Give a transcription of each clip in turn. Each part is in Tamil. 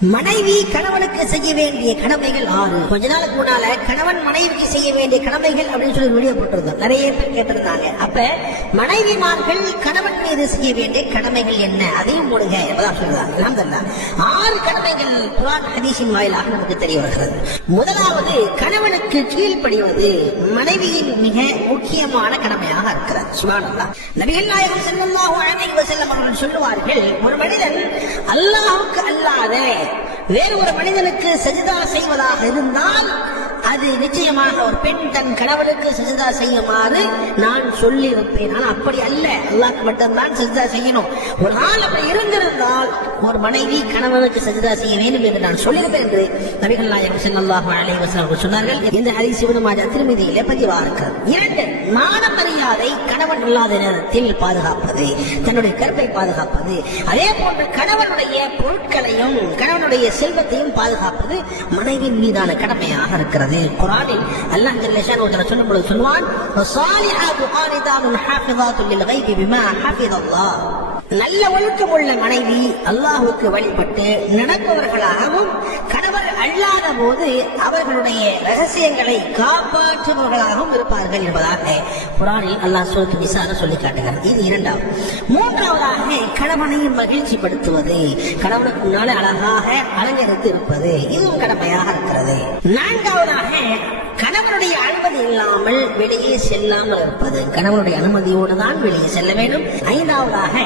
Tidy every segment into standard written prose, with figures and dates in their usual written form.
மனைவி கணவனுக்கு செய்ய வேண்டிய கடமைகள் 6. கொஞ்ச நாளுக்கு முன்னால கணவன் மனைவிக்கு செய்ய வேண்டிய கடமைகள் அப்படின்னு சொல்லி வீடியோ போட்டிருந்தோம். நிறைய பேர் கேட்டிருந்தாங்க. அப்ப மனைவிமார்கள் கணவன் மீது செய்ய வேண்டிய கடமைகள் என்ன, அதையும் போடுங்க என்பதான் சொல்றாங்க. 6 கடமைகள் குர்ஆன் ஹதீஸின் வாயிலாக நமக்கு தெரிய வருகிறது. முதலாவது, கணவனுக்கு கீழ்ப்படிவது மனைவியின் மிக முக்கியமான கடமையாக இருக்கிறது. சுப்ஹானல்லாஹ். நபிகள் நாயகம் ஸல்லல்லாஹு அலைஹி வஸல்லம் அவர்கள் சொல்லுவார்கள், ஒரு மனிதன் அல்லாஹ்வுக்கு அல்லாத வேறு ஒரு மனிதனுக்கு சஜிதா செய்வதாக இருந்தால் அது நிச்சயமாக ஒரு பெண் தன் கணவனுக்கு சஜிதா செய்யுமாறு நான் சொல்லி இருப்பேன். ஆனால் அப்படி அல்ல, அல்லாஹ்க்கு மட்டும்தான் சஜிதா செய்யணும். ஒரு ஆள் அப்படி இருந்திருந்தால் ஒரு மனைவி கணவனுக்கு சஜிதா செய்ய வேண்டும் என்று நான் சொல்லியிருப்பேன் என்று நபிகள் நாயகம் ஸல்லல்லாஹு அலைஹி வஸல்லம் சொன்னார்கள். இந்த ஹதீஸ் இப்னு மாஜா திர்மிதியிலே பதிவாக இருக்கிறது. 2, மான மரியாதை கணவன் இல்லாத நேரத்தில் பாதுகாப்பது, தன்னுடைய கற்பை பாதுகாப்பது. அதே போன்று கணவனுடைய பொருட்களையும் கணவனுடைய செல்வத்தையும் பாதுகாப்பது மனைவியின் மீதான கடமையாக இருக்கிறது. குர்ஆனில் அல்லாஹ் ஜல்ல ஷானஹு சொல்லும் பொழுது சொல்வான், "வஸாலிஹாத்து கானிதாத்துன் ஹாஃபிஸாத்துல் லில்கைபி பிமா ஹஃபிஸல்லாஹ்." நல்ல ஒழுக்கமுள்ள மனைவி அல்லாஹ்வுக்கு வழிபட்டு நடப்பவர்களாகவும் கணவர் அல்லாத போது அவர்களுடைய ரகசியங்களை காப்பாற்றுபவர்களாகவும் இருப்பார்கள் என்பதாக குர்ஆனில் அல்லாஹ் சூரத்து நிசால சொல்லி காட்டுகிறார். இது 2வது. 3வதாக, கணவனை மகிழ்ச்சிப்படுத்துவது, கணவனுக்கு முன்னாலே அழகாக அலங்கரித்து இருப்பது, இதுவும் கடமையாக இருக்கிறது. 4வதாக, கணவனுடைய அனுமதி இல்லாமல் வெளியே செல்லாமல் இருப்பது, கணவனுடைய அனுமதியோடு தான் வெளியே செல்ல வேண்டும். 5வதாக,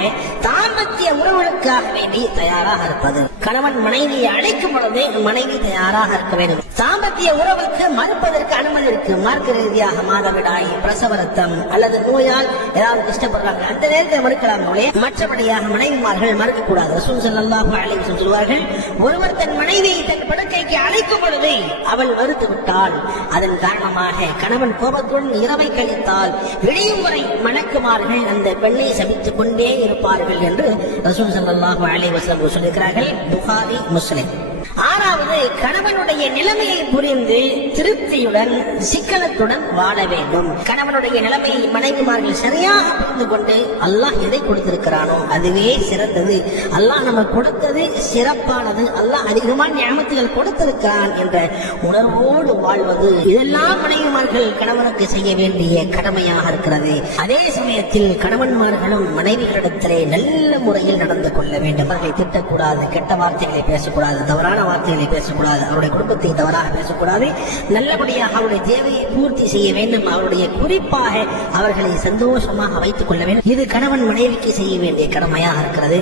தாம்பத்திய உறவுகளுக்காக வேண்டி தயாராக இருப்பது, கணவன் மனைவியை அழைக்கும் பொழுது மனைவி தயாராக இருக்க வேண்டும். தாம்பத்திய உறவுக்கு மறுப்பதற்கு அனுமதி இருக்கு. மார்க்க ரீதியாக மாதவிடாய், பிரசவரத்தம் அல்லது நோயால் ஏதாவது கஷ்டப்படுறாங்க, அந்த நேரத்தில் மறுக்கலாம். மற்றபடியாக மனைவிமார்கள் மறுக்க கூடாது. ரசூல் ஸல்லல்லாஹு அலைஹி வஸல்லம் சொல்வார்கள், ஒருவர் தன் மனைவியை தன் படுக்கைக்கு அழைக்கும் பொழுது அவள் மறுத்து விட்டால் அதன் காரணமாக கணவன் கோபத்துடன் இரவை கழித்தால் விடியும் வரை மணக்குமார்கள் அந்த பெண்ணை சபித்துக் கொண்டே இருப்பார்கள் என்று ரசூல் ஸல்லல்லாஹு அலைஹி வஸல்லம் சொல்லியிருக்கிறார்கள். புகாரி, முஸ்லிம். 6வது, கணவனுடைய நிலைமையை புரிந்து திருப்தியுடன் சிக்கனத்துடன் வாழ வேண்டும். கணவனுடைய நிலைமையை மனைவிமார்கள் சரியாக புரிந்து கொண்டு அல்லாஹ் எதை கொடுத்திருக்கிறானோ அதுவே சிறந்தது, அல்லாஹ் நம்ம கொடுத்தது சிறப்பானது, அல்லாஹ் அதிகமான நியமத்துகள் கொடுத்திருக்கிறான் என்ற உணர்வோடு வாழ்வது, இதெல்லாம் மனைவிமார்கள் கணவனுக்கு செய்ய வேண்டிய கடமையாக இருக்கிறது. அதே சமயத்தில் கணவன்மார்களும் மனைவிகளிடத்திலே நல்ல முறையில் நடந்து கொள்ள வேண்டும். அவர்களை திட்டக்கூடாது, கெட்ட வார்த்தைகளை பேசக்கூடாது, தவறான வார்த்தைகளை பேசக்கூடாது, அவருடைய குடும்பத்தை தவறாக பேசக்கூடாது, நல்லபடியாக அவருடைய தேவையை பூர்த்தி செய்ய வேண்டும். அவருடைய குறிப்பாக அவர்களை சந்தோஷமாக வைத்துக் கொள்ள வேண்டும். இது கணவன் மனைவிக்கு செய்ய வேண்டிய கடமையாக இருக்கிறது.